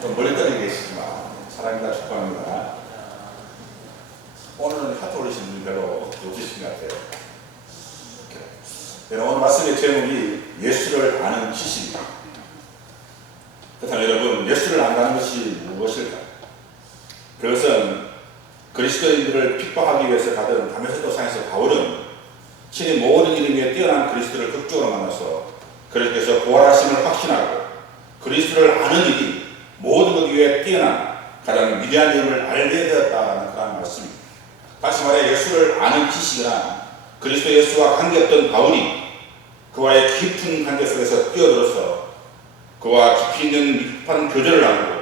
좀 멀리 떨어져 계시지만 사랑합니다. 축복합니다. 오늘은 하트 올리신 분이 별로 없으신 것 같아요. 오늘 말씀의 제목이 예수를 아는 지식입니다. 그렇다면 여러분, 예수를 안다는 것이 무엇일까? 그것은 그리스도인들을 핍박하기 위해서 가던 다메섹 도상에서 바울은 친히 모든 일 위에 뛰어난 그리스도를 극적으로 만나서 그리스도께서 부활하심을 확신하고 그리스도를 아는 일이 모든 것 위에 뛰어난 가장 위대한 일을 알게 되었다는 그런 말씀입니다. 다시 말해 예수를 아는 지식이란 그리스도 예수와 관계없던 바울이 그와의 깊은 관계 속에서 뛰어들어서 그와 깊이 있는密한 교제를 나누고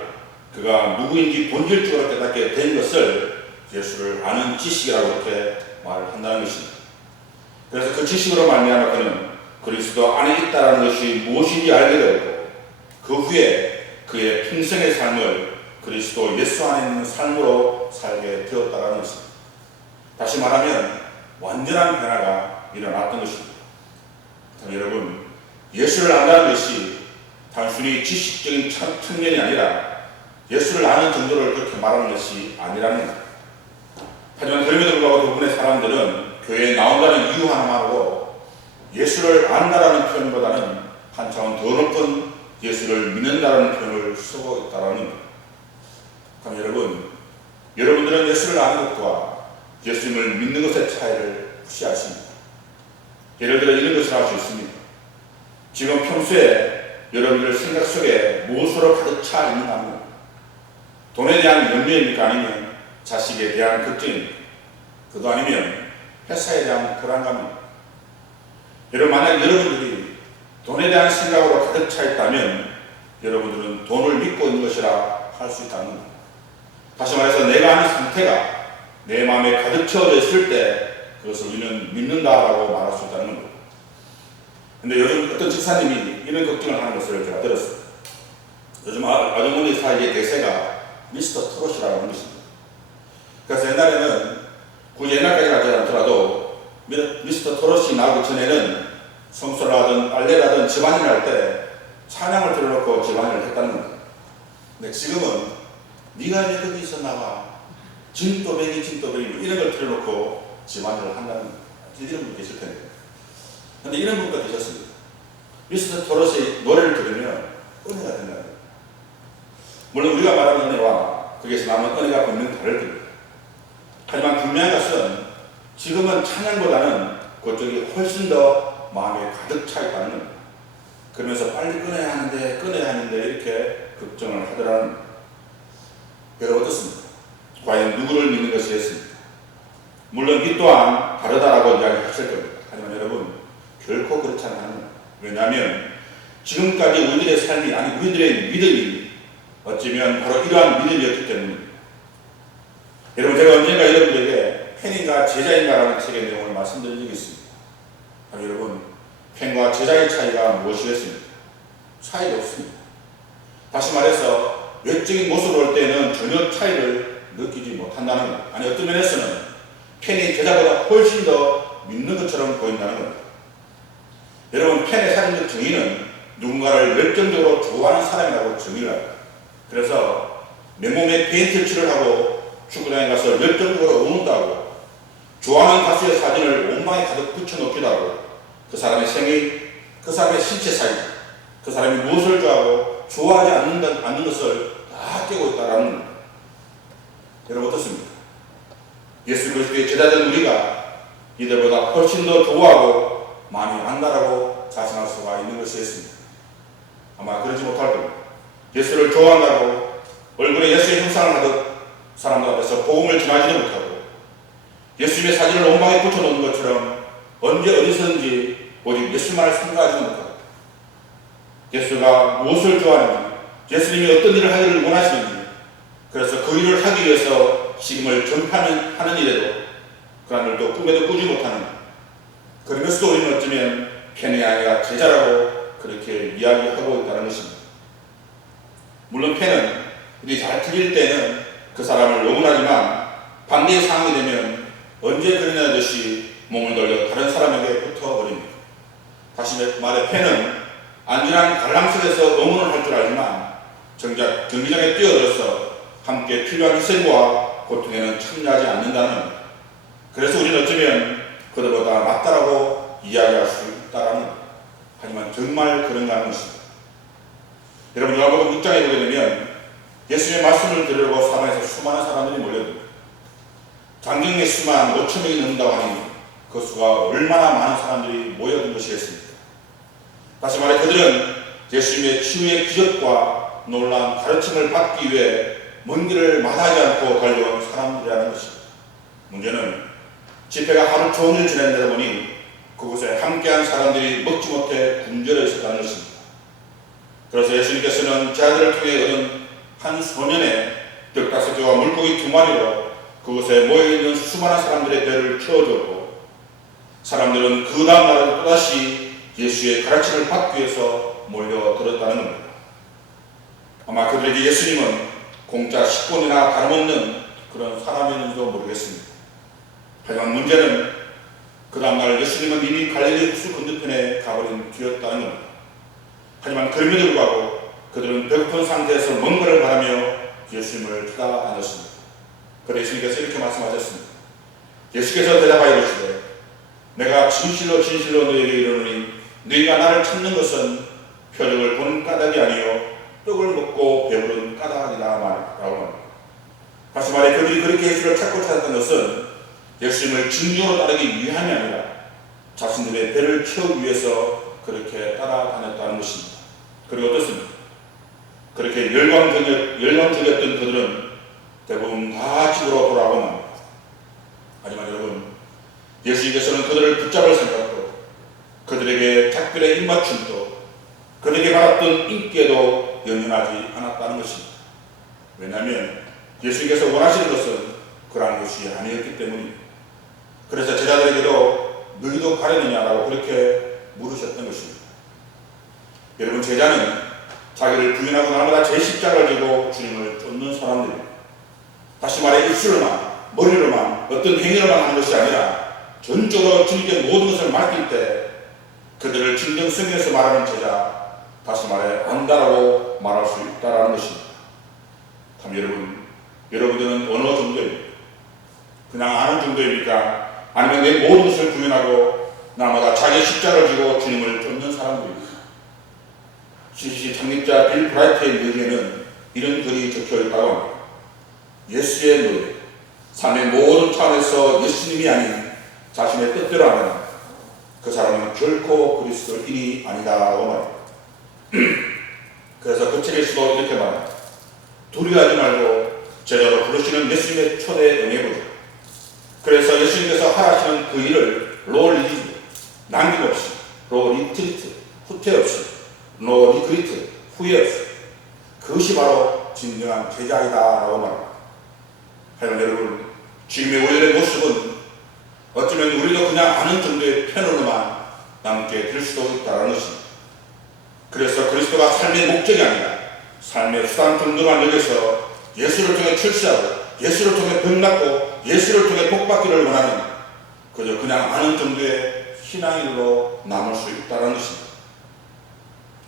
그가 누구인지 본질적으로 깨닫게 된 것을 예수를 아는 지식이라고 이렇게 말을 한다는 것입니다. 그래서 그 지식으로 말미암아 그는 그리스도 안에 있다는 것이 무엇인지 알게 되었고 그 후에 그의 평생의 삶을 그리스도 예수 안에 있는 삶으로 살게 되었다는 것입니다. 다시 말하면 완전한 변화가 일어났던 것입니다. 여러분, 예수를 안다는 것이 단순히 지식적인 청년이 아니라 예수를 아는 정도를 그렇게 말하는 것이 아니라는 것. 하지만 그럼에도 불구하고 대부분의 사람들은 교회에 나온다는 이유 하나만으로 예수를 안다라는 표현보다는 한 차원 더 높은 예수를 믿는다는 표현을 쓰고 있다는 것. 그럼 여러분, 여러분들은 예수를 아는 것과 예수님을 믿는 것의 차이를 무시하십니다. 예를 들어 이런 것을 할 수 있습니다. 지금 평소에 여러분들 생각 속에 무엇으로 가득 차 있는가 하면 돈에 대한 염려입니까? 아니면 자식에 대한 걱정입니까? 그도 아니면 회사에 대한 불안감입니다. 여러분, 만약 여러분들이 돈에 대한 생각으로 가득 차 있다면 여러분들은 돈을 믿고 있는 것이라 할 수 있다는 겁니다. 다시 말해서 내가 아는 상태가 내 마음에 가득 채워져 있을 때 그것을 우리는 믿는다라고 말할 수 있다는 겁니다. 근데 요즘 어떤 집사님이 이런 걱정을 하는 것을 제가 들었어요. 요즘 아주머니 사이의 대세가 미스터 트롯이라고 하는 것입니다. 그래서 옛날에는 굳이 옛날까지 가지 않더라도 미스터 트롯이 나오기 전에는 청소를 하든 빨래를 하든 집안일을 할 때 찬양을 들어놓고 집안일을 했다는 겁니다. 근데 지금은 네가 왜 거기서 나와 진또배기 이런 걸 틀어놓고 집안일을 한다는 겁니다. 이런 분 계실 텐데. 근데 이런 분도 계셨습니다. 미스터 트롯의 노래를 들으면 은혜가 된다는 겁니다. 물론 우리가 말하는 은혜와 거기에서 나오는 은혜가 분명히 다를 겁니다. 하지만 분명한 것은 지금은 찬양보다는 그쪽이 훨씬 더 마음에 가득 차 있다는 겁니다. 그러면서 빨리 끊어야 하는데 이렇게 걱정을 하더라는 겁니다. 여러분 어떻습니까? 과연 누구를 믿는 것이 됐습니까? 물론 이 또한 다르다라고 이야기하실 겁니다. 하지만 여러분 결코 그렇지 않은 겁니다. 왜냐하면 지금까지 우리들의 삶이 아니 우리들의 믿음이 어쩌면 바로 이러한 믿음이었기 때문입니다. 여러분 제가 언젠가 여러분들에게 팬인가 제자인가라는 책의 내용을 말씀드린 적이 있습니다. 여러분 팬과 제자의 차이가 무엇이겠습니까? 차이가 없습니다. 다시 말해서 외적인 모습으로 볼 때는 전혀 차이를 느끼지 못한다는 것. 아니 어떤 면에서는 팬이 제자보다 훨씬 더 믿는 것처럼 보인다는 겁니다. 여러분 팬의 사전적 정의는 누군가를 열정적으로 좋아하는 사람이라고 정의를 합니다. 그래서 맨몸에 페인트 칠을 하고 축구장에 가서 열정적으로 응원다고 좋아하는 가수의 사진을 온방에 가득 붙여놓기도 하고 그 사람의 생일, 그 사람의 신체 사이, 그 사람이 무엇을 좋아하고 좋아하지 않는 것을 다 깨고 있다라는 겁니다. 여러분 어떻습니까? 예수 그리스도의 제자된 우리가 이들보다 훨씬 더 좋아하고 많이 안다라고 자신할 수가 있는 것이었습니다. 아마 그러지 못할 겁니다. 예수를 좋아한다고 얼굴에 예수의 형상을 하듯 사람들 앞에서 복음을 전하지도 못하고 예수님의 사진을 온방에 붙여놓은 것처럼 언제 어디서든지 오직 예수만을 생각하지 못하고 예수가 무엇을 좋아하는지 예수님이 어떤 일을 하기를 원하시는지 그래서 그 일을 하기 위해서 복음을 전파하는 일에도 그런 일도 꿈에도 꾸지 못하는 그런 것도 우리는 어쩌면 팬이 아니라 제자라고 그렇게 이야기하고 있다는 것입니다. 물론 팬은 일이 잘 틀릴 때는 그 사람을 응원하지만 반대의 상황이 되면 언제 그러냐 듯이 몸을 돌려 다른 사람에게 붙어버립니다. 다시 말해 팬은 안전한 관람 속에서 응원을 할 줄 알지만 정작 경기장에 뛰어들어서 함께 필요한 희생과 고통에는 참여하지 않는다는, 그래서 우리는 어쩌면 그들보다 낫다라고 이야기할 수 있다라는, 하지만 정말 그런가 하는 것입니다. 여러분, 요한복음 6장에 보게 되면 예수님의 말씀을 들으려고 사방에서 수많은 사람들이 몰려듭니다. 장경의 수만 5천 명이 넘는다고 하니 그 수가 얼마나 많은 사람들이 모여든 것이겠습니까? 다시 말해 그들은 예수님의 치유의 기적과 놀라운 가르침을 받기 위해 먼 길을 마다하지 않고 달려온 사람들이라는 것입니다. 문제는 집회가 하루 종일 진행되다 보니 그곳에 함께한 사람들이 먹지 못해 굶주려 있었다는 것입니다. 그래서 예수님께서는 제자들을 통해 얻은 한 소년의 떡 5개와 물고기 2마리로 그곳에 모여있는 수많은 사람들의 배를 채워줬고, 사람들은 그 다음 날에도 또다시 예수의 가르침을 받기 위해서 몰려들었다는 겁니다. 아마 그들에게 예수님은 공짜 식권이나 다름없는 그런 사람이었는지도 모르겠습니다. 하지만 문제는 그 다음날 예수님은 이미 갈릴리 호수 건너편에 가버린 뒤였다는 겁니다. 하지만 그럼에도 불구하고 그들은 배고픈 상태에서 뭔가를 바라며 예수님을 찾아다녔습니다. 그래서 예수님께서 이렇게 말씀하셨습니다. 예수께서 대답하여 이르시되 내가 진실로 진실로 너희에게 이르노니 너희가 나를 찾는 것은 표적을 본 까닭이 아니요 떡을 먹고 배부른 까닭이다 라고 합니다. 다시 말해 그들이 그렇게 예수를 찾고 찾았던 것은 예수님을 진정으로 따르기 위함이 아니라 자신들의 배를 채우기 위해서 그렇게 따라다녔다는 것입니다. 그리고 어떻습니까? 그렇게 열광적이었던 그들은 대부분 다 집으로 돌아오고 맙니다. 하지만 여러분, 예수님께서는 그들을 붙잡을 생각도, 그들에게 작별의 입맞춤도, 그들에게 받았던 인기에도 연연하지 않았다는 것입니다. 왜냐하면 예수님께서 원하시는 것은 그러한 것이 아니었기 때문입니다. 그래서 제자들에게도 너희도 가려느냐라고 그렇게 물으셨던 것입니다. 여러분, 제자는 자기를 부인하고 날마다 제 십자가를 지고 주님을 쫓는 사람들입니다. 다시 말해 입술로만, 머리로만, 어떤 행위로만 하는 것이 아니라 전적으로 주님께 모든 것을 맡길 때 그들을 진정성에서 말하는 제자, 다시 말해 안다라고 말할 수 있다는 것입니다. 참 여러분들은 어느 정도입니까? 그냥 아는 정도입니까? 아니면 내 모든 것을 부인하고 날마다 자기 십자가를 지고 주님을 쫓는 사람들입니다. CCC 창립자 빌 브라이트의 묘기에는 이런 글이 적혀 있다고 합니다. 예수의 노예, 삶의 모든 차원에서 예수님이 아닌 자신의 뜻대로 하면 그 사람은 결코 그리스도인이 아니다라고 말합니다. 그래서 그 책에서도 이렇게 말합니다. 두려워하지 말고 제자로 부르시는 예수님의 초대에 응해보자. 그래서 예수님께서 하라시는 그 일을 롤리지, 남김없이, 롤리트리트, 후퇴 없이, 롤리그리트, 후회 없이, 그것이 바로 진정한 제자이다라고 말합니다. 하지만 여러분, 지금의 우리의 모습은 어쩌면 우리도 그냥 아는 정도의 편으로만 남게 될 수도 있다는 것입니다. 그래서 그리스도가 삶의 목적이 아니라 삶의 수단 정도만 여기서 예수를 통해 출세하고 예수를 통해 병낫고 예수를 통해 복받기를 원하는 그저 그냥 아는 정도의 신앙인으로 남을 수 있다는 것입니다.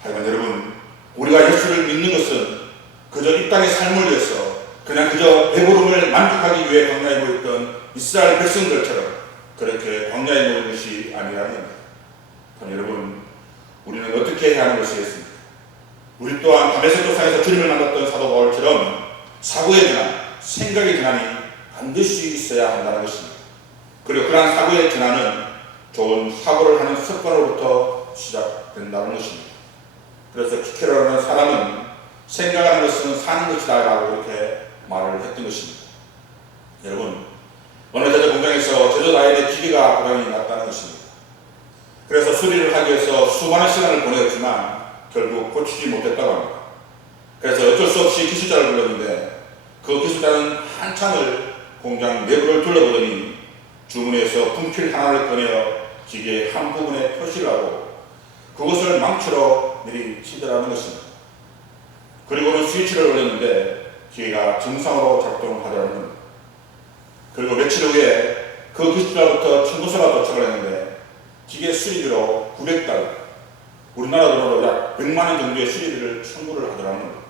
하지만 여러분, 우리가 예수를 믿는 것은 그저 이 땅의 삶을 위해서 그냥 그저 배부름을 만족하기 위해 광야에 모였던 이스라엘 백성들처럼 그렇게 광야에 모인 것이 아니라는 겁니다. 그럼 여러분, 우리는 어떻게 해야 하는 것이겠습니까? 우리 또한 다메섹 도상에서 주님을 만났던 사도 바울처럼 사고의 전환, 생각의 전환이 반드시 있어야 한다는 것입니다. 그리고 그러한 사고의 전환은 좋은 사고를 하는 습관으로부터 시작된다는 것입니다. 그래서 키케로라는 사람은 생각하는 것은 사는 것이다 라고 이렇게 말을 했던 것입니다. 여러분, 어느 제조 공장에서 제조 라인에 기계가 고장이 났다는 것입니다. 그래서 수리를 하기 위해서 수많은 시간을 보내었지만 결국 고치지 못했다고 합니다. 그래서 어쩔 수 없이 기술자를 불렀는데 그 기술자는 한참을 공장 내부를 둘러보더니 주문에서 분필 하나를 꺼내어 기계 한 부분에 표시를 하고 그것을 망치로 내리치더라는 것입니다. 그리고는 스위치를 올렸는데 기계가 정상으로 작동하더라는 겁니다. 그리고 며칠 후에 그 기술자부터 청구서가 도착을 했는데 기계 수리비로 900달러, 우리나라 돈으로 약 100만 원 정도의 수리비를 청구를 하더라는 겁니다.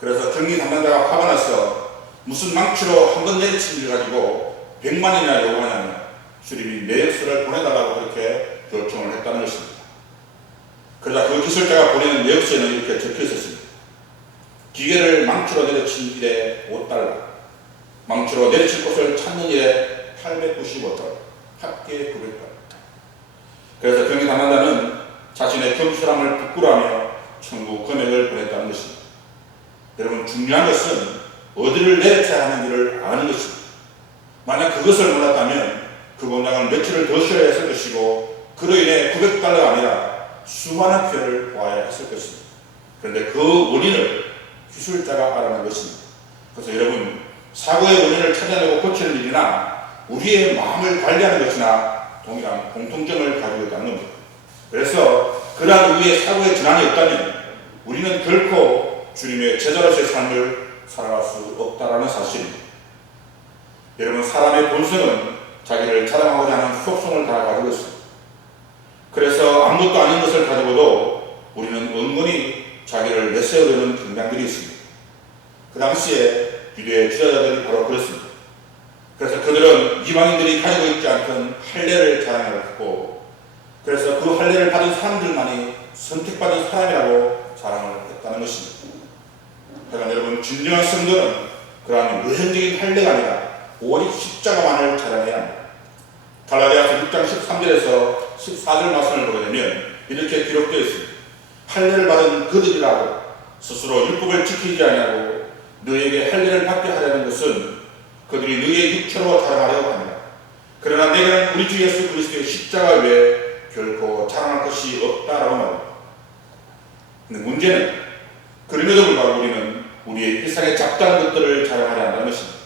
그래서 경기 담당자가 화가 나서 무슨 망치로 한 번 내리친 일 가지고 100만 원이나 요구하냐면 수리비 내역서를 보내달라고 그렇게 요청을 했다는 것입니다. 그러자 그 기술자가 보내는 내역서에는 이렇게 적혀 있었습니다. 기계를 망치로 내려친 일에 $5, 망치로 내려칠 곳을 찾는 일에 $895, 합계 $900. 그래서 경기 담당자는 자신의 경수함을 부끄러워하며 청구 금액을 보냈다는 것입니다. 여러분, 중요한 것은 어디를 내려쳐야 하는지를 아는 것입니다. 만약 그것을 몰랐다면 그 공장을 며칠을 더 쉬어야 했을 것이고 그로 인해 $900가 아니라 수많은 피해를 보아야 했을 것입니다. 그런데 그 원인을 기술자가 알아낸 것입니다. 그래서 여러분, 사고의 원인을 찾아내고 고치는 일이나 우리의 마음을 관리하는 것이나 동일한 공통점을 가지고 있다는 겁니다. 그래서 그러한 우리의 사고의 전환이 없다면 우리는 결코 주님의 제자로서의 삶을 살아갈 수 없다는 사실입니다. 여러분, 사람의 본성은 자기를 자랑하고자 하는 속성을 다 가지고 있습니다. 그래서 아무것도 아닌 것을 가지고도 우리는 은근히 자기를 내세우려는 경향들이 있습니다. 그 당시에 유대의 지도자들이 바로 그렇습니다. 그래서 그들은 이방인들이 가지고 있지 않던 할례를 자랑했고, 그래서 그 할례를 받은 사람들만이 선택받은 사람이라고 자랑을 했다는 것입니다. 하지만 여러분, 진정한 성도는 그러한 외형적인 할례가 아니라 오직 십자가만을 자랑해야 합니다. 갈라디아서 6장 13절에서 14절 말씀을 보게 되면 이렇게 기록되어 있습니다. 할례를 받은 그들이라고 스스로 율법을 지키지 아니하고 너에게 할례를 받게 하려는 것은 그들이 너의 육체로 자랑하려고 합니다. 그러나 내가 우리 주 예수 그리스도의 십자가 외에 결코 자랑할 것이 없다라고 말합니다. 근데 문제는 그럼에도 불구하고 우리는 우리의 일상의 잡다한 것들을 자랑하려 한다는 것입니다.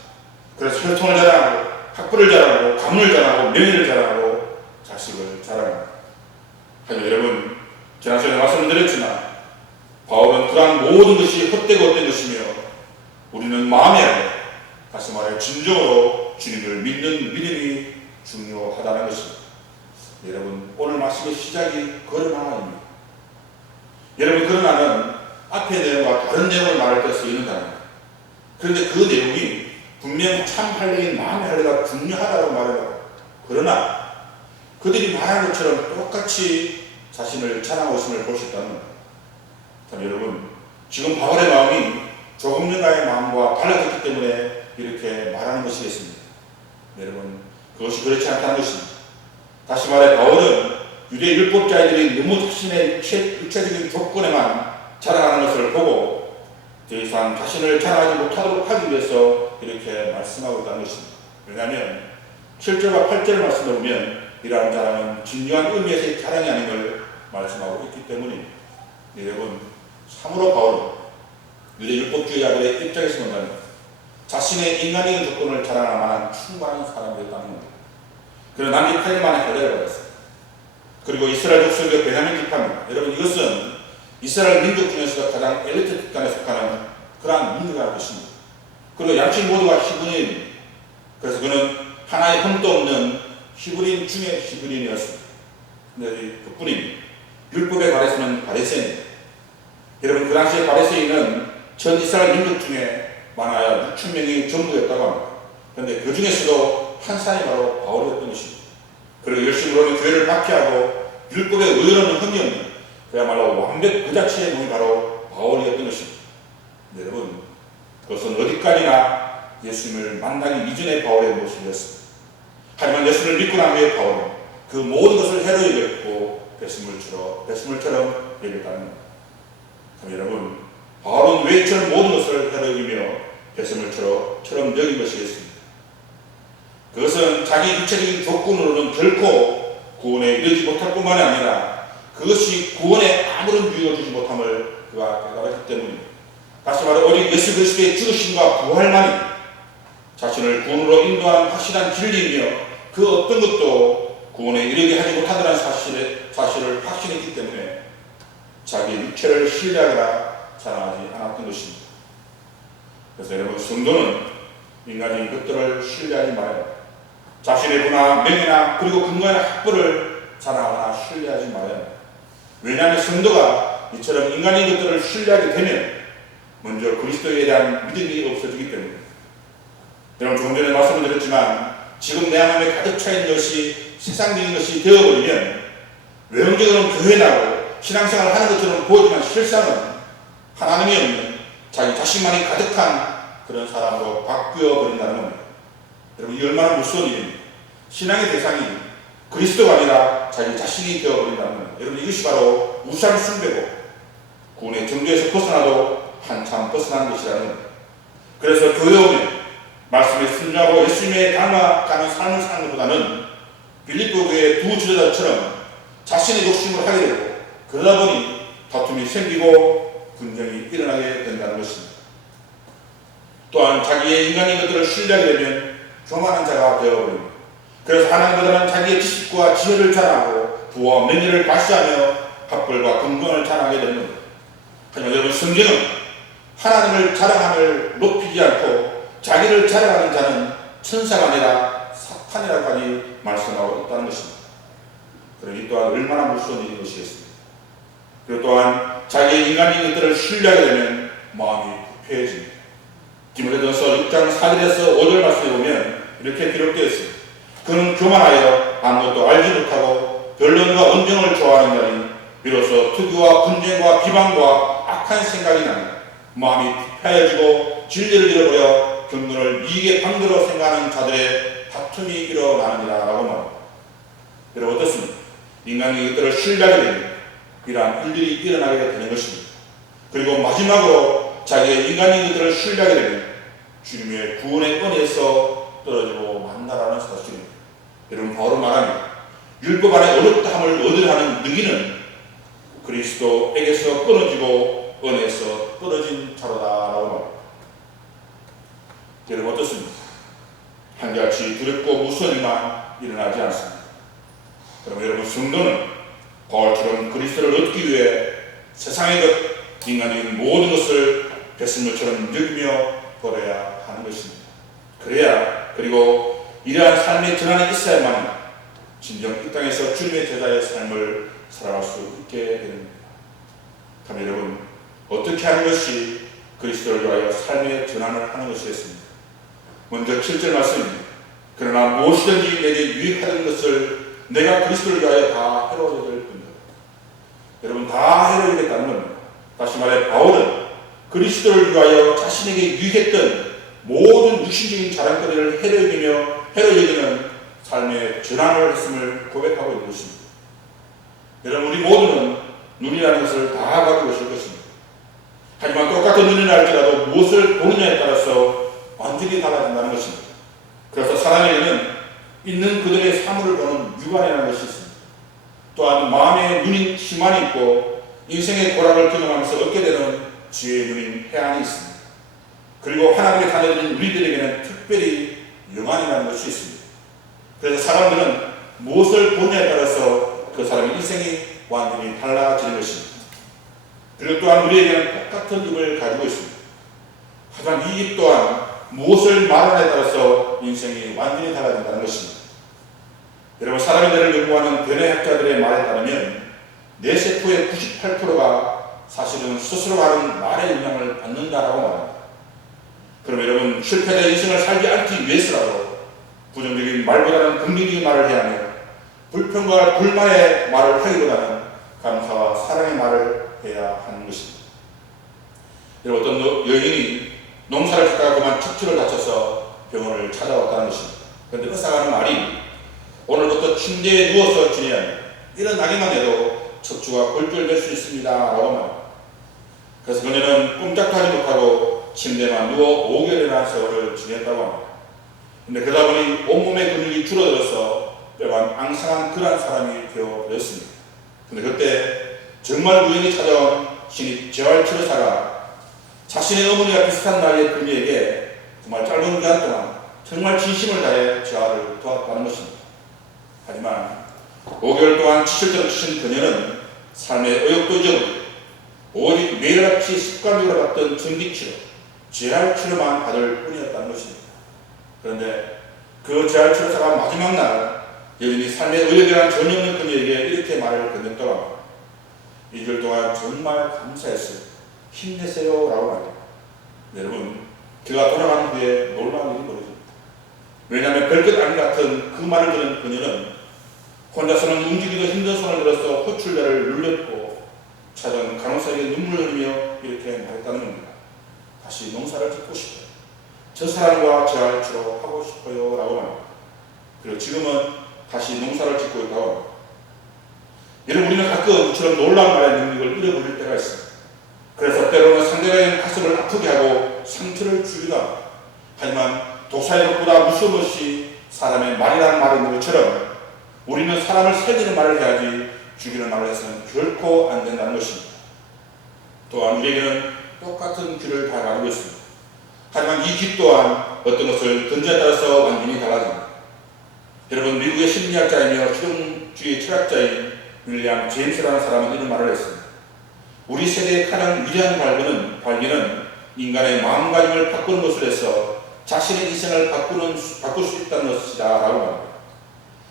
그래서 혈통을 자랑하고 학벌을 자랑하고 가문을 자랑하고 명예를 자랑하고 자식을 자랑합니다. 하지만 여러분, 지난 시간에 말씀드렸지만 바울은 그러한 모든 것이 헛되고 헛된 것이며 우리는 마음에 안에 다시 말해 진정으로 주님을 믿는 믿음이 중요하다는 것입니다. 여러분, 오늘 말씀의 시작이 그러나입니다. 여러분, 그러나는 앞의 내용과 다른 내용을 말할 때 쓰이는 단어입니다. 그런데 그 내용이 분명 참 할례인 마음의 할례가 중요하다고 말해요. 그러나 그들이 말하는 것처럼 똑같이 자신을 자랑하고 있음을 볼 수 있다는 겁니다. 참 여러분, 지금 바울의 마음이 조금 전과의 마음과 달라졌기 때문에 이렇게 말하는 것이겠습니다. 여러분, 그것이 그렇지 않다는 것입니다. 다시 말해 바울은 유대 율법자들이 너무 자신의 육체적인 조건에만 자랑하는 것을 보고 더 이상 자신을 자랑하지 못하도록 하기 위해서 이렇게 말씀하고 있다는 것입니다. 왜냐하면 7절과 8절 말씀을 보면 이러한 자랑은 진정한 의미에서의 자랑이 아닌 걸 말씀하고 있기 때문입니다. 여러분, 참으로 바울은 유대 율법주의자들의 입장에서 본다면 자신의 인간적인 조건을 자랑할 만한 충분한 사람이었다는 겁니다. 그는 남기 8일만에 할례를 받았습니다. 그리고 이스라엘 족속의 베냐민 지파입니다. 여러분, 이것은 이스라엘 민족 중에서 가장 엘리트 집단에 속하는 그러한 민족이라는 것입니다. 그리고 양측 모두가 히브리인입니다. 그래서 그는 하나의 흠도 없는 히브리인 중에 히브리인이었습니다. 근데 그뿐입니다. 율법에 관해서는 바리새인입니다. 여러분, 그 당시에 바리새인은 전 이스라엘 민족 중에 많아야 6,000명이 전부였다고 합니다. 그런데 그 중에서도 한 사람이 바로 바울이었던 것입니다. 그리고 열심으로는 교회를 박해하고 율법에 의논은 흠이 없는 그야말로 완벽 그 자체의 놈이 바로 바울이었던 것입니다. 여러분, 그것은 어디까지나 예수님을 만나기 이전의 바울의 모습이었습니다. 하지만 예수를 믿고 난 후에 바울은 그 모든 것을 해로 여겼고 배설물처럼 여겼다는 겁니다. 여러분, 바울은 왜 이처럼 모든 것을 해로 여기며 배설물처럼 여긴 것이겠습니까? 그것은 자기 육체적인 조건으로는 결코 구원에 이르지 못할 뿐만 아니라 그것이 구원에 아무런 유익을 주지 못함을 그가 깨달았기 때문입니다. 다시 말해 오직 예수 그리스도의 죽으심과 부활만이 자신을 구원으로 인도하는 확실한 진리이며 그 어떤 것도 구원에 이르게 하지 못한다는 사실을 확신했기 때문에 자기 육체를 신뢰하거나 자랑하지 않았던 것입니다. 그래서 여러분, 성도는 인간적인 것들을 신뢰하지 말아요. 자신의 부나 명예나 그리고 근거나 학벌을 자랑하거나 신뢰하지 말아요. 왜냐하면 성도가 이처럼 인간적인 것들을 신뢰하게 되면 먼저 그리스도에 대한 믿음이 없어지기 때문에. 여러분, 조금 전에 말씀을 드렸지만 지금 내 마음에 가득 차 있는 것이 세상적인 것이 되어버리면 외형적으로는 교회 나고 신앙생활을 하는 것처럼 보이지만 실상은 하나님이 없는 자기 자신만이 가득한 그런 사람으로 바뀌어 버린다는 겁니다. 여러분, 이 얼마나 무서운 일입니까? 신앙의 대상이 그리스도가 아니라 자기 자신이 되어버린다는 겁니다. 여러분, 이것이 바로 우상 숭배고 구원의 정죄에서 벗어나도 한참 벗어난 것이라는 겁니다. 그래서 교회 오면 말씀에 순종하고 예수님의 닮아가는 삶을 사는 것보다는 빌립보 교회의 두 지도자처럼 자신의 욕심을 하게 되고 그러다 보니 다툼이 생기고 분쟁이 일어나게 된다는 것입니다. 또한 자기의 인간인 것들을 신뢰하게 되면 교만한 자가 되어버립니다. 그래서 하나님보다는 자기의 지식과 지혜를 자랑하고 부와 명예를 과시하며 학벌과 긍정을 자랑하게 되는 겁니다. 하지만 여러분, 성경은 하나님을 자랑함을 높이지 않고 자기를 자랑하는 자는 천사가 아니라 사탄이라고까지 말씀하고 있다는 것입니다. 그러니 또한 얼마나 무서운 일인 것이겠습니까? 그리고 또한 자기의 인간인 것들을 신뢰하게 되면 마음이 부패해집니다. 디모데전서 6장 4절에서 5절 말씀에 보면 이렇게 기록되어 있습니다. 그는 교만하여 아무것도 알지 못하고 변론과 언쟁을 좋아하는 자니 비로소 투기와 분쟁과 비방과 악한 생각이 나니 마음이 부패해지고 진리를 잃어버려 경건을 이익의 방도로 생각하는 자들의 다툼이 일어나느니라 라고 말합니다. 여러분, 어떻습니까? 인간의 것들을 신뢰하게 되면 이러한 일들이 일어나게 되는 것입니다. 그리고 마지막으로 자기의 인간의 것들을 신뢰하게 되면 주님의 구원의 은혜에서 떨어지고 만나라는 사실입니다. 여러분, 바로 말합니다. 율법 안에 어렵다함을 얻으려 하는 능이는 그리스도에게서 끊어지고 은혜에서 떨어진 자로다라고 말합니다. 여러분, 어떻습니까? 한결같이 두렵고 무서운 일만 일어나지 않습니다. 그럼 여러분, 성도는 바울처럼 그리스도를 얻기 위해 세상의 것, 인간의 모든 것을 배설물처럼 여기며 버려야 하는 것입니다. 그리고 이러한 삶의 전환이 있어야만 진정 이 땅에서 주님의 제자의 삶을 살아갈 수 있게 됩니다. 그럼 여러분, 어떻게 하는 것이 그리스도를 위하여 삶의 전환을 하는 것이겠습니까? 먼저 7절 말씀입니다. 그러나 무엇이든지 내게 유익하는 것을 내가 그리스도를 위하여 다 해로워야 될 뿐이다. 여러분, 다 해로워야겠다는 겁니다. 다시 말해, 바울은 그리스도를 위하여 자신에게 유익했던 모든 육신적인 자랑거리를 해로 여기는 삶의 전환을 했음을 고백하고 있는 것입니다. 여러분, 우리 모두는 눈이라는 것을 다 가지고 있을 것입니다. 하지만 똑같은 눈이 날지라도 무엇을 보느냐에 따라서 완전히 달라진다는 것입니다. 그래서 사람에게는 있는 그들의 사물을 보는 육안이라는 것이 있습니다. 또한 마음의 눈인 시만이 있고 인생의 고락을 경험하면서 얻게 되는 지혜의 눈인 해안이 있습니다. 그리고 하나님의 자녀들인 우리들에게는 특별히 영안이라는 것이 있습니다. 그래서 사람들은 무엇을 보느냐에 따라서 그 사람의 인생이 완전히 달라지는 것입니다. 그리고 또한 우리에게는 똑같은 입을 가지고 있습니다. 하지만 이 입 또한 무엇을 말하느냐에 따라서 인생이 완전히 달라진다는 것입니다. 여러분, 사람의 뇌를 연구하는 변해학자들의 말에 따르면 뇌 세포의 98%가 사실은 스스로 하는 말의 영향을 받는다라고 말합니다. 그럼 여러분, 실패된 인생을 살지 않기 위해서라도 부정적인 말보다는 긍정적인 말을 해야 하며 불평과 불만의 말을 하기보다는 감사와 사랑의 말을 해야 하는 것입니다. 여러분, 어떤 여인이 농사를 짓다가 그만 척추를 다쳐서 병원을 찾아왔다는 것입니다. 그런데 의사가 하는 말이 오늘부터 침대에 누워서 지내야 합니다. 일어나기만 해도 척추가 골절될 수 있습니다 라고 말합니다. 그래서 그녀는 꼼짝도 하지 못하고 침대만 누워 5개월이나 세월을 지냈다고 합니다. 그런데 그러다 보니 온몸의 근육이 줄어들어서 뼈가 앙상한 그런 사람이 되어버렸습니다. 그런데 그때 정말 우연히 찾아온 신입 재활치료사가 자신의 어머니와 비슷한 나이의 그녀에게 정말 짧은 기간 동안 정말 진심을 다해 재활을 도왔다는 것입니다. 하지만 5개월 동안 치실대로 치신 그녀는 삶의 의욕도 잊어버리고 오직 매일같이 습관적으로 받던 전기치료, 재활치료만 받을 뿐이었다는 것입니다. 그런데 그 재활치료사가 마지막 날 여전히 삶의 의욕이란 전혀 없는 그녀에게 이렇게 말을 건넸더라고요. 2주일 동안 정말 감사했어요. 힘내세요 라고 말합니다. 여러분, 그가 돌아간 후에 놀라운 일이 벌어집니다. 왜냐하면 별것 아닌 같은 그 말을 들은 그녀는 혼자서는 움직이기도 힘든 손을 들어서 호출자를 눌렸고 찾은 간호사에게 눈물을 흘리며 이렇게 말했다는 겁니다. 다시 농사를 짓고 싶어요. 저 사람과 재활치료 하고 싶어요 라고 말합니다. 그리고 지금은 다시 농사를 짓고 있다고 합니다. 여러분, 우리는 가끔 이처럼 놀라운 말의 능력을 잃어버릴 때가 있습니다. 그래서 때로는 상대방의 가슴을 아프게 하고 상처를 주기도 합니다. 하지만 독사의 것보다 무서운 것이 사람의 말이라는 말이 있는 것처럼 우리는 사람을 살리는 말을 해야지 죽이는 말을 해서는 결코 안 된다는 것입니다. 또한 우리에게는 똑같은 길을 다 가지고 있습니다. 하지만 이 길 또한 어떤 것을 던지에 따라서 완전히 달라집니다. 여러분, 미국의 심리학자이며 실용주의 철학자인 윌리엄 제임스라는 사람은 이런 말을 했습니다. 우리 세대의 가장 위대한 발견은 인간의 마음가짐을 바꾸는 것을 해서 자신의 인생을 바꿀 수 있다는 것이다 라고 말합니다.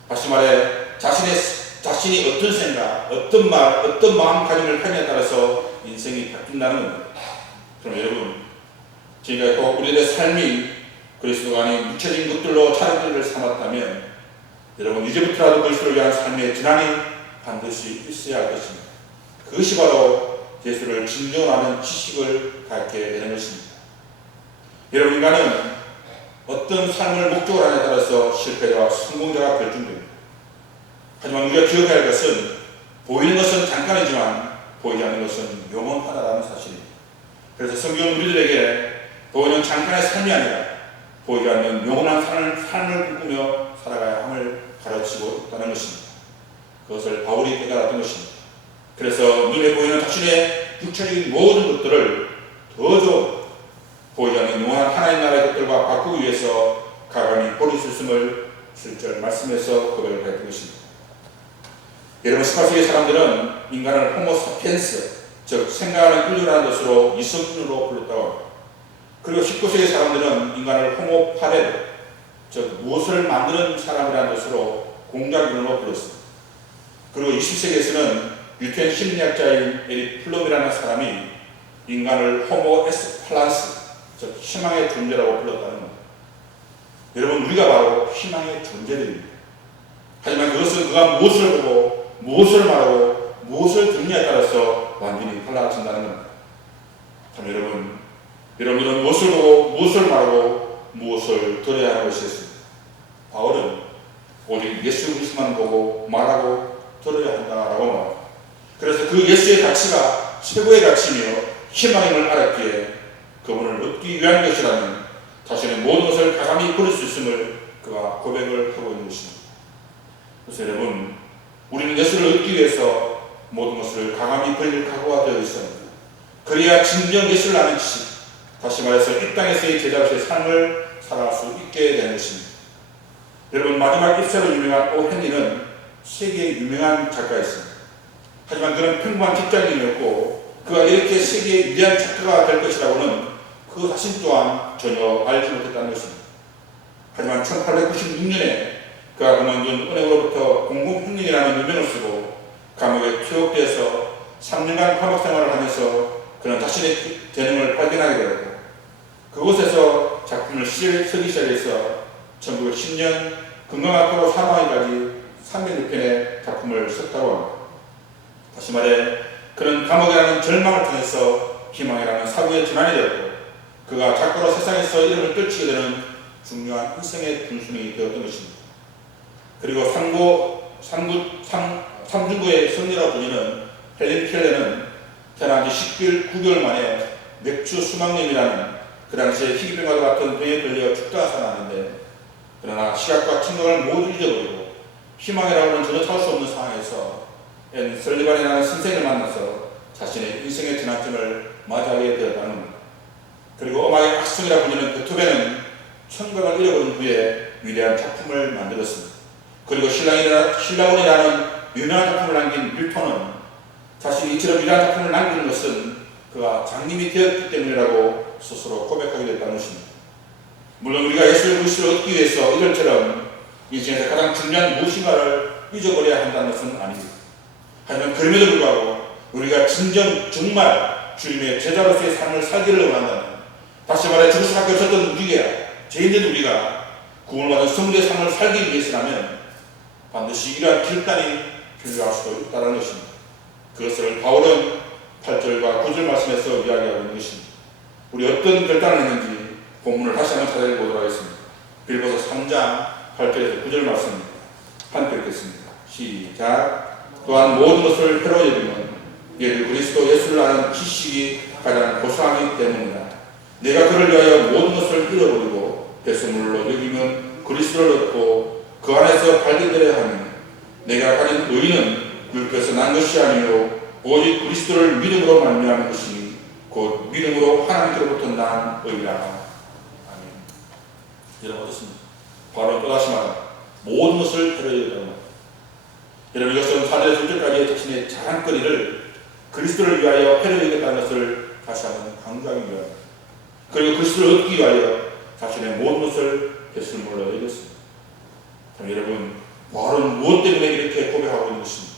다시 말해 자신이 어떤 생각, 어떤 말, 어떤 마음가짐을 하느냐에 따라서 인생이 바뀐다는 겁니다. 그럼 여러분, 지금까지 우리들의 삶이 그리스도가 아닌 육체적인 것들로 자랑거리를 삼았다면 여러분, 이제부터라도 그리스도를 위한 삶의 전환이 반드시 있어야 할 것입니다. 그것이 바로 예수를 진정하는 지식을 갖게 되는 것입니다. 여러분, 인간은 어떤 삶을 목적으로 하느냐에 따라서 실패자와 성공자가 결정됩니다. 하지만 우리가 기억해야 할 것은 보이는 것은 잠깐이지만 보이지 않는 것은 영원하다는 사실입니다. 그래서 성경은 우리들에게 보이는 잠깐의 삶이 아니라 보이지 않는 영원한 삶을 꿈꾸며 살아가야 함을 가르치고 있다는 것입니다. 그것을 바울이 깨달았던 것입니다. 그래서 눈에 보이는 자신의 육체적인 모든 것들을 더 좋은 보이지 않는 영원한 하나님 나라의 것들과 바꾸기 위해서 가감히 버릴 수 있음을 7절 말씀에서 고백을 했던 것입니다. 여러분, 18세기 사람들은 인간을 호모 사피엔스, 즉 생각하는 인류라는 것으로 이성인류로 불렀다고 합니다. 그리고 19세기 사람들은 인간을 호모 파레, 즉 무엇을 만드는 사람이라는 것으로 공작인으로 불렀습니다. 그리고 20세기에서는 유태인 심리학자인 에릭 플럼이라는 사람이 인간을 호모 에스팔란스, 즉 희망의 존재라고 불렀다는 겁니다. 여러분, 우리가 바로 희망의 존재들입니다. 하지만 그것은 그가 무엇을 보고 무엇을 말하고 무엇을 듣느냐에 따라서 완전히 달라진다는 겁니다. 참 여러분들은 무엇을 보고 무엇을 말하고 무엇을 들어야 하는 것이 있습니다. 바울은 오직 예수 그리스도만 보고 말하고 들어야 한다라고 말합니다. 그래서 그 예수의 가치가 최고의 가치며 희망임을 알았기에 그분을 얻기 위한 것이라면 자신의 모든 것을 가감히 버릴 수 있음을 그가 고백을 하고 있는 것입니다. 그래서 여러분, 우리는 예수를 얻기 위해서 모든 것을 가감히 버릴 각오가 되어 있습니다. 그래야 진정 예수를 아는 지식, 다시 말해서 이 땅에서의 제자로서의 삶을 살아갈 수 있게 되는 것입니다. 여러분, 마지막 입사로 유명한 오 헨리는 세계의 유명한 작가였습니다. 하지만 그는 평범한 직장인이었고 그가 이렇게 세계의 위대한 작가가 될 것이라고는 그 자신 또한 전혀 알지 못했다는 것입니다. 하지만 1896년에 그가 그만둔 은행으로부터 공공혁명이라는 유명을 쓰고 감옥에 투옥돼서 3년간 감옥 생활을 하면서 그는 자신의 재능을 발견하게 되었고 그곳에서 작품을 쓰기 시작해서 1910년 건강학과로 사망하기까지 306편의 작품을 썼다고 합니다. 다시 말해 그는 감옥이라는 절망을 통해서 희망이라는 사고의 전환이 되었고 그가 작가로 세상에서 이름을 떨치게 되는 중요한 인생의 분순이 되었던 것입니다. 그리고 삼중고의 성리라고 불리는 헬린 켈러는 태어난 지 9개월 만에 맥주 수막염이라는 그 당시에 희귀병과도 같은 병에 걸려 죽다가 살아났는데 그러나 시각과 청각을 모두 잊어버리고 희망이라고 하는 전혀 찾을 수 없는 상황에서 앤 설리반이라는 선생을 만나서 자신의 인생의 전환점을 맞이하게 되었다는 겁니다. 그리고 음악의 악성이라고 불리는 베토벤은 청각을 잃어버린 후에 위대한 작품을 만들었습니다. 그리고 신라원이라는 유명한 작품을 남긴 밀턴은 자신이 이처럼 위대한 작품을 남기는 것은 그가 장님이 되었기 때문이라고 스스로 고백하게 됐다는 것입니다. 물론 우리가 예수 그리스도를 얻기 위해서 이들처럼 인생에서 가장 중요한 무엇인가를 잊어버려야 한다는 것은 아닙니다. 하지만 그럼에도 불구하고 우리가 정말 주님의 제자로서의 삶을 살기를 원한다면 다시 말해 죽을 수밖에 없었던 우리가, 죄인된 우리가 구원을 받은 성도의 삶을 살기 위해서라면 반드시 이러한 결단이 필요할 수도 있다는 것입니다. 그것을 바울은 8절과 9절 말씀에서 이야기하고 있는 것입니다. 우리 어떤 결단을 했는지 본문을 다시 한번 찾아보도록 하겠습니다. 빌보서 3장 8절에서 9절 말씀입니다. 함께 읽겠습니다. 시작. 또한 모든 것을 회로 여기면 예를 그리스도 예수를 아는 지식이 가장 고상하기 때문이다. 내가 그를 위하여 모든 것을 잃어버리고 배설물로 여기면 그리스도를 얻고 그 안에서 발견되려 하니 내가 가진 의는 율법에서 난 것이 아니요 오직 그리스도를 믿음으로 말미암은 것이니 곧 믿음으로 하나님께로부터 난 의라. 아멘. 여러분 어떻습니까? 바로 또다시 말합니다. 모든 것을 회로 여기다. 여러분 이것은 4절에서 6절까지의 자신의 자랑거리를 그리스도를 위하여 회로 여기겠다는 것을 다시 한번 강조하기 위함입니다. 그리고 그리스도를 얻기 위하여 자신의 모든 것을 배설물로 여겼습니다. 여러분 바울은 무엇 때문에 이렇게 고백하고 있는 것입니다.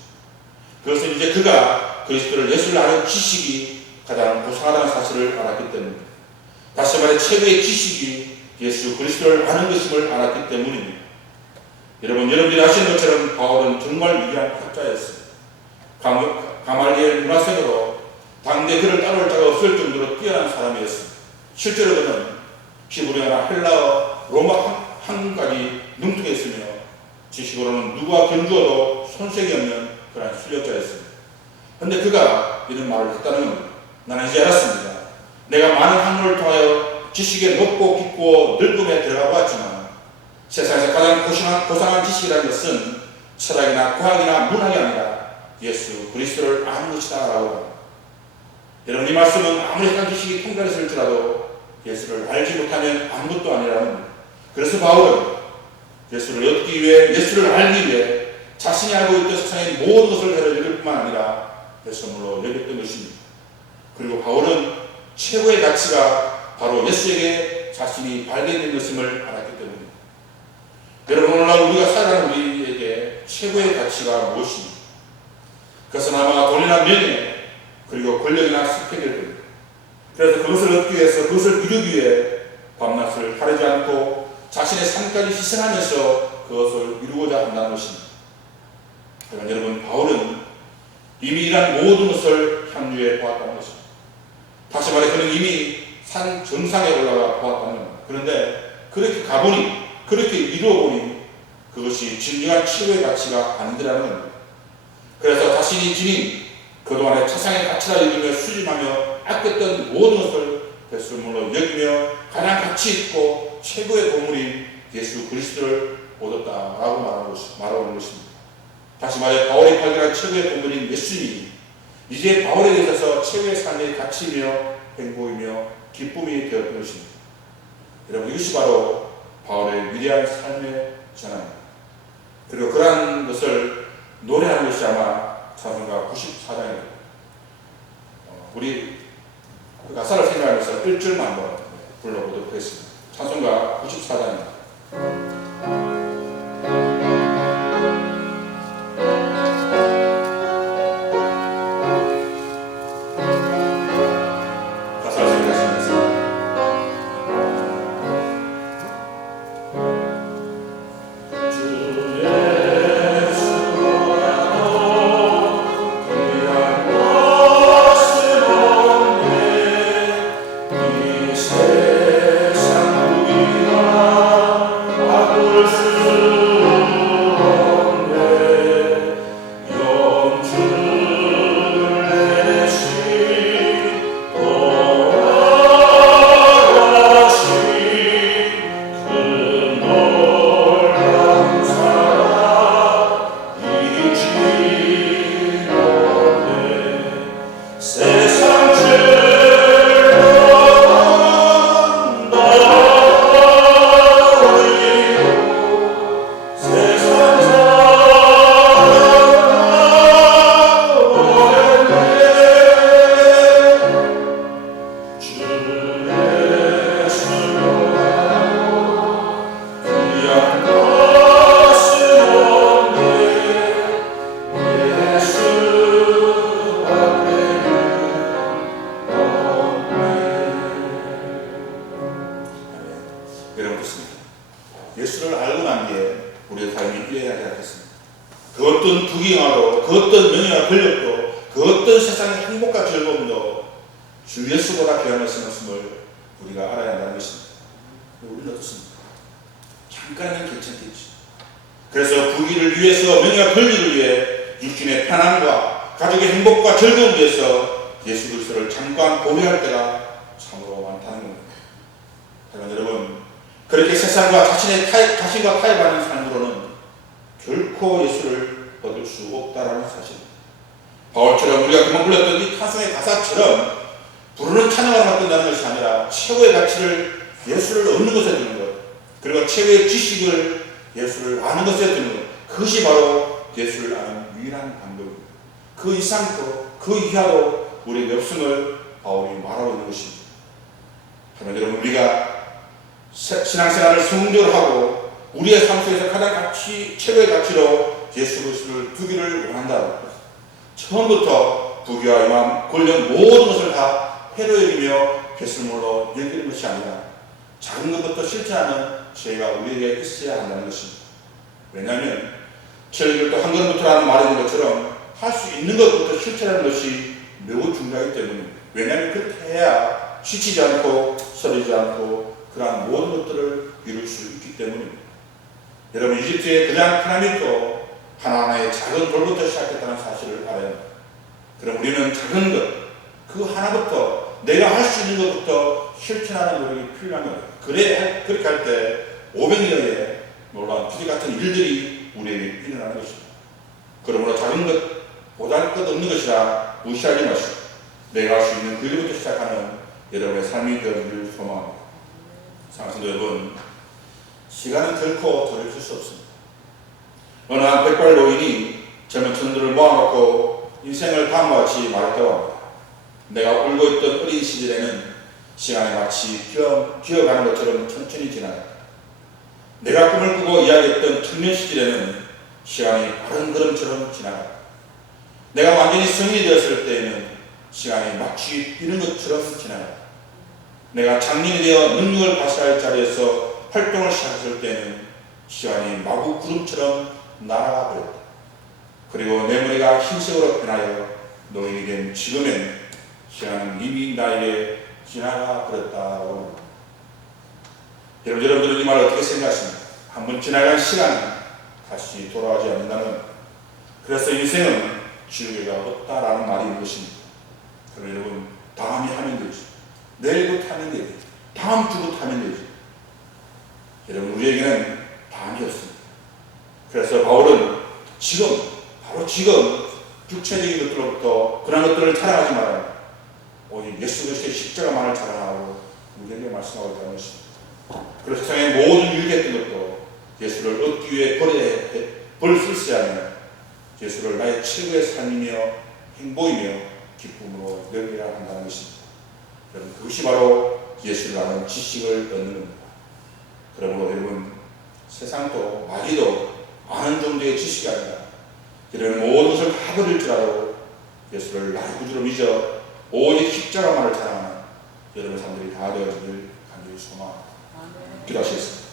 그것은 이제 그가 그리스도를 예수를 아는 지식이 가장 고상하다는 사실을 알았기 때문입니다. 다시 말해 최고의 지식이 예수 그리스도를 아는 것임을 알았기 때문입니다. 여러분들이 아시는 것처럼 바울은 정말 위대한 학자였습니다. 가말리엘 문화생으로 당대 그를 따라올 자가 없을 정도로 뛰어난 사람이었습니다. 실제로 그는 히브리어나 헬라어, 로마 한국까지 능통했으며 지식으로는 누구와 견주어도 손색이 없는 그런 실력자였습니다. 그런데 그가 이런 말을 했다는 겁니다. 나는 이제 알았습니다. 내가 많은 학문을 통하여 지식에 높고 깊고 늙음에 들어가 보았지만 세상에서 가장 고상한 지식이라는 것은 철학이나 과학이나 문학이 아니라 예수 그리스도를 아는 것이다 라고 합니다. 여러분 이 말씀은 아무리 한 지식이 통달했을지라도 예수를 알지 못하면 아무것도 아니라는 겁니다. 그래서 바울은 예수를 얻기 위해, 예수를 알기 위해 자신이 알고 있던 세상의 모든 것을 회로 여길 뿐만 아니라 배설물로 여겼던 것입니다. 그리고 바울은 최고의 가치가 바로 예수에게 자신이 발견된 것임을 알았기 때문입니다. 여러분 오늘날 우리가 살아가는 우리에게 최고의 가치가 무엇입니까? 그것은 아마 돈이나 명예 그리고 권력이나 스펙일 겁니다. 그래서 그것을 얻기 위해서, 그것을 이루기 위해 밤낮을 가리지 않고 자신의 삶까지 희생하면서 그것을 이루고자 한다는 것입니다. 그러나 여러분 바울은 이미 이러한 모든 것을 향유해 보았다는 것입니다. 다시 말해 그는 이미 산 정상에 올라가 보았다는 겁니다. 그런데 그렇게 가보니, 그렇게 이루어보니 그것이 진정한 최고의 가치가 아니더라는 겁니다. 그래서 자신이 지닌 그동안의 최상의 가치라 여기며 수집하며 아꼈던 모든 것을 배설물로 여기며 가장 가치 있고 최고의 보물인 예수 그리스도를 얻었다라고 말하고 있는 것입니다. 다시 말해 바울이 발견한 최고의 보물인 예수님이 이제 바울에게 있어서 최고의 삶의 가치이며 행복이며 기쁨이 되었던 것입니다. 여러분 이것이 바로 바울의 위대한 삶의 전환입니다. 그리고 그러한 것을 노래하는 것이 아마 찬송가 94장입니다. 우리 그 가사를 생각하면서 1절만 한번 불러보도록 하겠습니다. 찬송가 94장입니다. 예수를 알고 난 뒤에 우리의 삶이 이래야 하겠습니다. 그 어떤 부귀영화도, 그 어떤 명예와 권력도, 그 어떤 세상의 행복과 즐거움도 주 예수보다 귀한 것임을 우리가 알아야 한다는 것입니다. 우리는 어떻습니까? 잠깐은 괜찮겠지. 그래서 부귀를 위해서, 명예와 권리를 위해, 육신의 편안과 가족의 행복과 즐거움을 위해서 예수 그리스도를 잠깐 고려할 때가 참으로 많다는 겁니다. 하지만 여러분, 그렇게 세상과 자신과 타협하는 삶으로는 결코 예수를 얻을 수 없다라는 사실입니다. 바울처럼 우리가 그만 불렀던 이 찬송의 가사처럼 부르는 찬양을 맡는다는 것이 아니라 최고의 가치를 예수를 얻는 것에 두는 것, 그리고 최고의 지식을 예수를 아는 것에 두는 것, 그것이 바로 예수를 아는 유일한 방법입니다. 그 이상도 그 이하도 우리에게 없음을 바울이 말하고 있는 것입니다. 하지만 여러분, 우리가 신앙생활을 성공적으로 하고 우리의 삶 속에서 가장 최고의 가치로 예수 그리스도를 두기를 원한다. 처음부터 부귀와 영광, 권력 모든 것을 다 회로 여기며 배설물로 여기는 것이 아니라 작은 것부터 실천하는 죄가 우리에게 있어야 한다는 것입니다. 왜냐하면 철길도 한 걸음부터라는 말이 있는 것처럼 할 수 있는 것부터 실천하는 것이 매우 중요하기 때문입니다. 왜냐하면 그렇게 해야 지치지 않고 서리지 않고 그러한 모든 것들을 이룰 수 있기 때문입니다. 여러분, 이집트의 그냥 피라미드도 하나하나의 작은 돌부터 시작했다는 사실을 알아야 합니다. 그럼 우리는 작은 것, 그 하나부터 내가 할 수 있는 것부터 실천하는 노력이 필요한 거예요. 그렇게 할 때 500년의 놀라운 기적 같은 일들이 우리에게 일어나는 것입니다. 그러므로 작은 것, 보잘것없는 것이라 무시하지 마시고 내가 할 수 있는 그 일부터 시작하는 여러분의 삶이 되어지기를 소망합니다. 사랑하는 여러분, 시간은 결코 돌이킬 수 없습니다. 어느 한 백발 노인이 젊은 청년들을 모아놓고 인생을 다음과 같이 말했다고 합니다. 내가 울고 있던 어린 시절에는 시간이 마치 기어가는 것처럼 천천히 지나갔다. 내가 꿈을 꾸고 이야기했던 청년 시절에는 시간이 빠른 걸음처럼 지나갔다. 내가 완전히 성인이 되었을 때에는 시간이 마치 뛰는 것처럼 지나갔다. 내가 장년이 되어 능력을 발휘할 자리에서 활동을 시작했을 때는 시간이 마구 구름처럼 날아가 버렸다. 그리고 내 머리가 흰색으로 변하여 노인이 된 지금엔 시간은 이미 나에게 지나가 버렸다고. 여러분들은 이 말을 어떻게 생각하십니까? 한번 지나간 시간은 다시 돌아오지 않는다는, 그래서 인생은 지우개가 없다라는 말이 있는 것입니다. 그럼 여러분, 다음에 하면 되지, 내일부터 하면 되지, 다음 주부터 하면 되지. 여러분, 우리에게는 다음이 없습니다. 그래서 바울은 지금, 바로 지금 육체적인 것들로부터 그런 것들을 자랑하지 말아요. 오직 예수 그리스도의 십자가만을 자랑하고 우리에게 말씀하고 있다는 것입니다. 그래서 세상의 모든 유익했던 것도 예수를 얻기 위해 벌 쓸 하며 예수를 나의 최고의 삶이며 행복이며 기쁨으로 여겨야 한다는 것입니다. 여러분, 그것이 바로 예수를 아는 지식을 얻는 겁니다. 그러므로 여러분, 세상도 마귀도 아는 정도의 지식이 아니라 이런 모든 것을 다 버릴지라도 예수를 나의 구주로 믿어 오직 십자가만을 자랑하는 여러분 삶들이 다 되어지길 간절히 소망합니다. 기도하시겠습니다.